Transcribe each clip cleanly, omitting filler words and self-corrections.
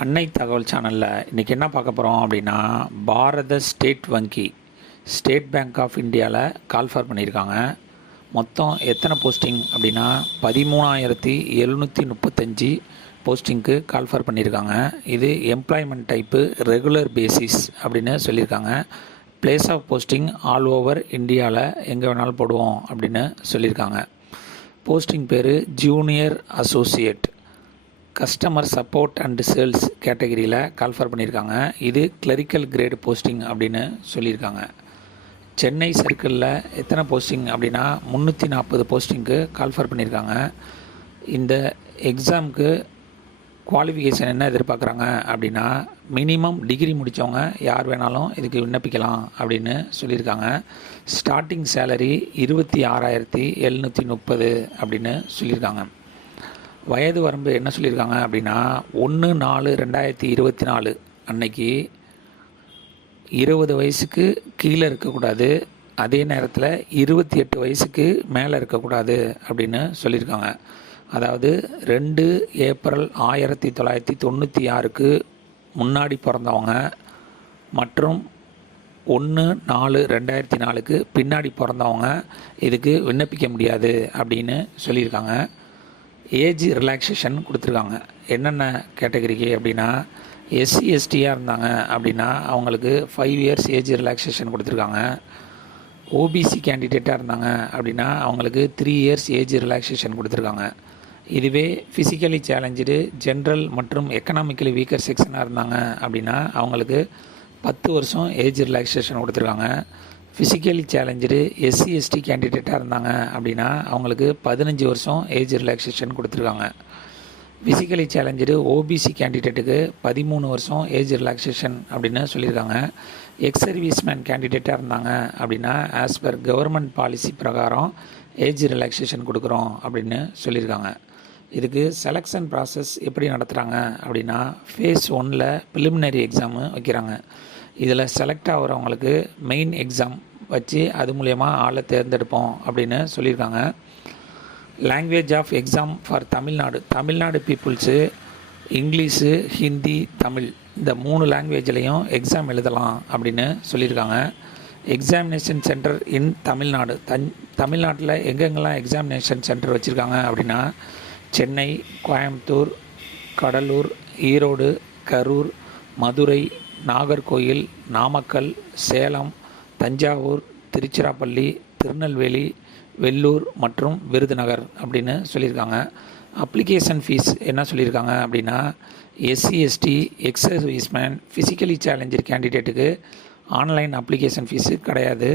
அன்னை தகவல் சேனலில் இன்றைக்கி என்ன பார்க்க போகிறோம் அப்படின்னா, பாரத ஸ்டேட் வங்கி ஸ்டேட் பேங்க் ஆஃப் இந்தியாவில் கால்ஃபர் பண்ணியிருக்காங்க. மொத்தம் எத்தனை போஸ்டிங் அப்படின்னா 13,735 போஸ்டிங்க்கு கால்ஃபர் பண்ணியிருக்காங்க. இது எம்ப்ளாய்மெண்ட் டைப்பு ரெகுலர் பேசிஸ் அப்படின்னு சொல்லியிருக்காங்க. Place of posting all over இந்தியாவில் எங்கே வேணாலும் போடுவோம் அப்படின்னு சொல்லியிருக்காங்க. போஸ்டிங் பேர் junior associate customer support and sales கேட்டகரியில் கால்ஃபர் பண்ணியிருக்காங்க. இது கிளரிக்கல் கிரேடு போஸ்டிங் அப்படின்னு சொல்லியிருக்காங்க. சென்னை சர்க்கிளில் எத்தனை போஸ்டிங் அப்படின்னா 340 போஸ்டிங்க்கு கால்ஃபர் பண்ணியிருக்காங்க. இந்த எக்ஸாமுக்கு குவாலிஃபிகேஷன் என்ன எதிர்பார்க்குறாங்க அப்படின்னா, மினிமம் டிகிரி முடித்தவங்க யார் வேணாலும் இதுக்கு விண்ணப்பிக்கலாம் அப்படின்னு சொல்லியிருக்காங்க. ஸ்டார்டிங் சேலரி 26,730 அப்படின்னு சொல்லியிருக்காங்க. வயது வரம்பு என்ன சொல்லியிருக்காங்க அப்படின்னா, 1/4/2024 அன்னைக்கு 20 வயசுக்கு கீழே இருக்கக்கூடாது, அதே நேரத்தில் 28 வயசுக்கு மேலே இருக்கக்கூடாது அப்படின்னு சொல்லியிருக்காங்க. அதாவது 2 ஏப்ரல் 1996க்கு முன்னாடி பிறந்தவங்க மற்றும் 1/4/2004க்கு பின்னாடி பிறந்தவங்க இதுக்கு விண்ணப்பிக்க முடியாது அப்படின்னு சொல்லியிருக்காங்க. ஏஜ் ரிலாக்ஸேஷன் கொடுத்துருக்காங்க. என்னென்ன கேட்டகரிக்கு அப்படின்னா, எஸ்சி எஸ்டியாக இருந்தாங்க அப்படின்னா அவங்களுக்கு 5 இயர்ஸ் ஏஜ் ரிலாக்ஸேஷன் கொடுத்துருக்காங்க. ஓபிசி கேண்டிடேட்டாக இருந்தாங்க அப்படின்னா அவங்களுக்கு 3 இயர்ஸ் ஏஜ் ரிலாக்ஸேஷன் கொடுத்துருக்காங்க. இதுவே ஃபிசிக்கலி சேலஞ்சு ஜென்ரல் மற்றும் எக்கனாமிக்கலி வீக்கர் செக்ஷனாக இருந்தாங்க அப்படின்னா அவங்களுக்கு 10 வருஷம் ஏஜ் ரிலாக்ஸேஷன் கொடுத்துருக்காங்க. ஃபிசிக்கலி சேலஞ்சு எஸ்சி எஸ்டி கேண்டிடேட்டாக இருந்தாங்க அப்படின்னா அவங்களுக்கு 15 வருஷம் ஏஜ் ரிலாக்ஸேஷன் கொடுத்துருக்காங்க. ஃபிசிக்கலி சேலஞ்சு ஓபிசி கேண்டிடேட்டுக்கு 13 வருஷம் ஏஜ் ரிலாக்ஸேஷன் அப்படின்னு சொல்லியிருக்காங்க. எக்ஸ் சர்வீஸ்மேன் கேண்டிடேட்டாக இருந்தாங்க அப்படின்னா ஆஸ் பர் கவர்மெண்ட் பாலிசி பிரகாரம் ஏஜ் ரிலாக்ஸேஷன் கொடுக்குறோம் அப்படின்னு சொல்லியிருக்காங்க. இதுக்கு செலெக்ஷன் ப்ராசஸ் எப்படி நடத்துகிறாங்க அப்படின்னா, ஃபேஸ் 1ல் ப்ரிலிமினரி எக்ஸாமு வைக்கிறாங்க. இதில் செலக்ட் ஆகிறவங்களுக்கு மெயின் எக்ஸாம் வச்சு அது மூலயமா ஆளை தேர்ந்தெடுப்போம் அப்படின்னு சொல்லியிருக்காங்க. Language of exam for Tamil Nadu peoples English, Hindi, Tamil இந்த 3 லாங்குவேஜ்லேயும் எக்ஸாம் எழுதலாம் அப்படின்னு சொல்லியிருக்காங்க. எக்ஸாமினேஷன் சென்டர் இன் தமிழ்நாட்டில் எங்கெங்கெல்லாம் எக்ஸாமினேஷன் சென்டர் வச்சுருக்காங்க அப்படின்னா, சென்னை, கோயம்புத்தூர், கடலூர், ஈரோடு, கரூர், மதுரை, நாகர்கோயில், நாமக்கல், சேலம், தஞ்சாவூர், திருச்சிராப்பள்ளி, திருநெல்வேலி, வெள்ளூர் மற்றும் விருதுநகர் அப்படின்னு சொல்லியிருக்காங்க. அப்ளிகேஷன் ஃபீஸ் என்ன சொல்லியிருக்காங்க அப்படின்னா, SC ST, ex serviceman, physically challenger கேண்டிடேட்டுக்கு ஆன்லைன் அப்ளிகேஷன் ஃபீஸு கிடையாது.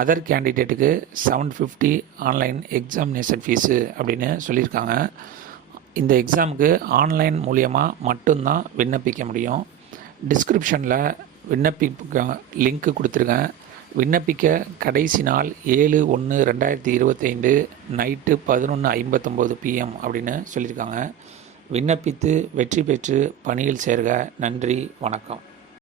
அதர் கேண்டிடேட்டுக்கு 750 ஆன்லைன் எக்ஸாமினேஷன் ஃபீஸு அப்படின்னு சொல்லியிருக்காங்க. இந்த எக்ஸாமுக்கு ஆன்லைன் மூலியமாக மட்டும்தான் விண்ணப்பிக்க முடியும். டிஸ்கிரிப்ஷனில் விண்ணப்பிக்க லிங்க்கு கொடுத்துருக்கேன். விண்ணப்பிக்க கடைசி நாள் 7/1/2025 நைட்டு 11:59 PM அப்படின்னு சொல்லியிருக்காங்க. விண்ணப்பித்து வெற்றி பெற்று பணியில் சேர்க. நன்றி, வணக்கம்.